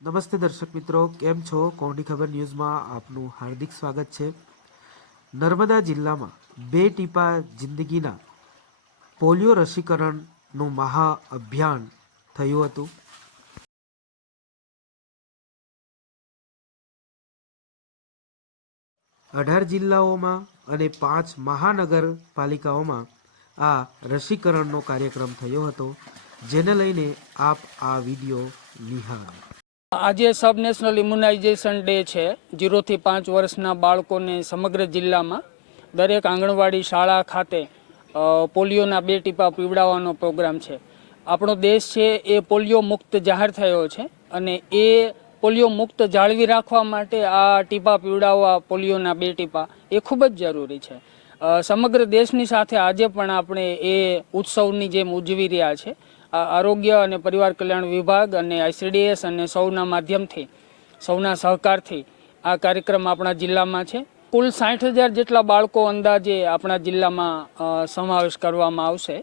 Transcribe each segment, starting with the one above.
નમસ્તે દર્શક મિત્રો, કેમ છો? કોની ખબર ન્યૂઝમાં આપનું હાર્દિક સ્વાગત છે. નર્મદા જિલ્લામાં બે ટીપા જિંદગીના પોલિયો રસીકરણનું મહા અભિયાન થયું હતું. અઢાર જિલ્લાઓમાં અને પાંચ મહાનગરપાલિકાઓમાં આ રસીકરણનો કાર્યક્રમ થયો હતો, જેને લઈને આપ આ વીડિયો નિહાળો આજે સબ નેશનલ ઇમ્યુનાઇઝેશન ડે છે. જીરોથી પાંચ વર્ષના બાળકોને સમગ્ર જિલ્લામાં દરેક આંગણવાડી શાળા ખાતે પોલિયોના બે ટીપા પીવડાવવાનો પ્રોગ્રામ છે. આપણો દેશ છે એ પોલિયો મુક્ત જાહેર થયો છે અને એ પોલિયો મુક્ત જાળવી રાખવા માટે આ ટીપા પીવડાવવા પોલિયોના બે ટીપા એ ખૂબ જ જરૂરી છે. સમગ્ર દેશની સાથે આજે પણ આપણે એ ઉત્સવની જેમ ઉજવી રહ્યા છે. આરોગ્ય અને પરિવાર કલ્યાણ વિભાગ અને આઈસીડીએસ અને સૌના માધ્યમથી, સૌના સહકારથી આ કાર્યક્રમ આપણા જિલ્લામાં છે. કુલ સાઠ હજાર જેટલા બાળકો અંદાજે આપણા જિલ્લામાં સમાવેશ કરવામાં આવશે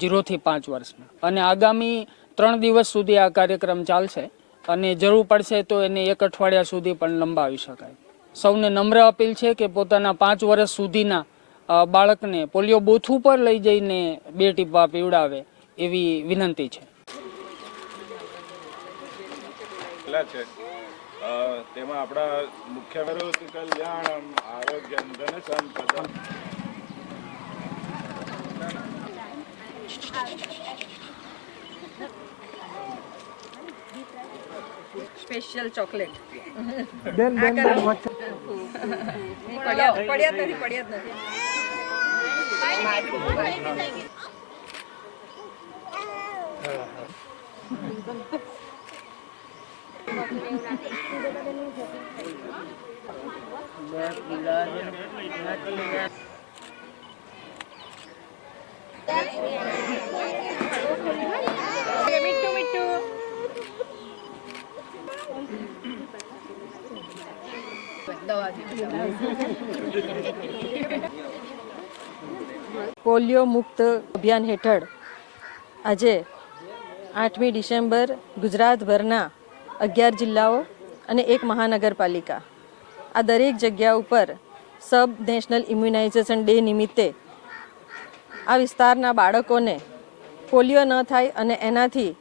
જીરોથી પાંચ વર્ષના અને આગામી ત્રણ દિવસ સુધી આ કાર્યક્રમ ચાલશે અને જરૂર પડશે તો એને એક અઠવાડિયા સુધી પણ લંબાવી શકાય. સૌને નમ્ર અપીલ છે કે પોતાના પાંચ વર્ષ સુધીના બાળકને પોલિયો બૂથ ઉપર લઈ જઈને બે ટીપા પીવડાવે. એવી વિનંતી છે. તેમાં આપણા મુખ્ય કરોતિ કલ્યાણમ આરોગ્ય ધન સ્પેશિયલ ચોકલેટ. બેન બેન પડ્યા પડ્યા નથી પડ્યા જ નથી મીઠું મીઠું પોલિયો મુક્ત અભિયાન હેઠળ આજે આઠમી ડિસેમ્બર ગુજરાતભરના અગિયાર જિલ્લાઓ અને એક મહાનગરપાલિકા. આ દરેક જગ્યા ઉપર સબ નેશનલ ઇમ્યુનાઇઝેશન ડે નિમિત્તે આ વિસ્તારના બાળકોને પોલિયો ન થાય અને એનાથી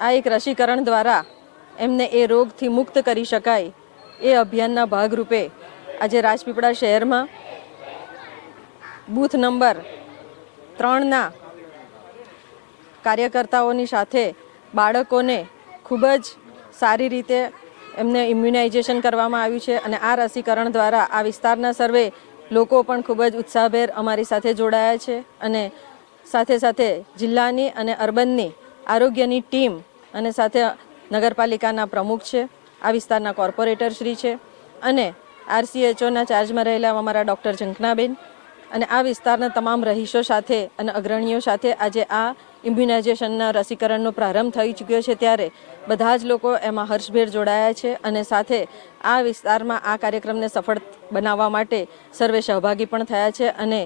આ એક રસીકરણ દ્વારા એમને એ રોગથી મુક્ત કરી શકાય એ અભિયાનના ભાગરૂપે આજે રાજપીપળા શહેરમાં બૂથ નંબર ત્રણના કાર્યકર્તાઓની સાથે બાળકોને ખૂબ જ સારી રીતે એમને ઇમ્યુનાઇઝેશન કરવામાં આવ્યું છે અને આ રસીકરણ દ્વારા આ વિસ્તારના સર્વે લોકો પણ ખૂબ જ ઉત્સાહભેર અમારી સાથે જોડાયા છે અને સાથે સાથે જિલ્લાની અને અર્બનની આરોગ્યની ટીમ અને સાથે નગરપાલિકાના પ્રમુખ છે, આ વિસ્તારના કોર્પોરેટર શ્રી છે અને આરસીએચઓના ચાર્જમાં રહેલા અમારા ડૉક્ટર ઝંખનાબેન અને આ વિસ્તારના તમામ રહીશો સાથે અને અગ્રણીઓ સાથે આજે આ ઇમ્યુનાઇઝેશનના રસીકરણનો પ્રારંભ થઈ ચૂક્યો છે ત્યારે બધા જ લોકો એમાં હર્ષભેર જોડાયા છે અને સાથે આ વિસ્તારમાં આ કાર્યક્રમને સફળ બનાવવા માટે સર્વે સહભાગી પણ થયા છે અને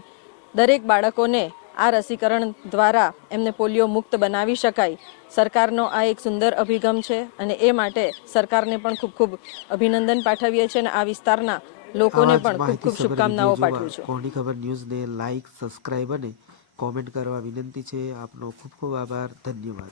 દરેક બાળકોને આ રસીકરણ દ્વારા એમને પોલિયો મુક્ત બનાવી શકાય. સરકારનો આ એક સુંદર અભિગમ છે અને એ માટે સરકારને પણ ખૂબ ખૂબ અભિનંદન પાઠવીએ છીએ અને આ વિસ્તારના લોકોને પણ ખૂબ ખૂબ શુભકામનાઓ પાઠવું છું. કોની ખબર ન્યૂઝને લાઈક સબસ્ક્રાઇબ અને કોમેન્ટ કરવા વિનંતી છે. આપનો ખૂબ ખૂબ આભાર. ધન્યવાદ.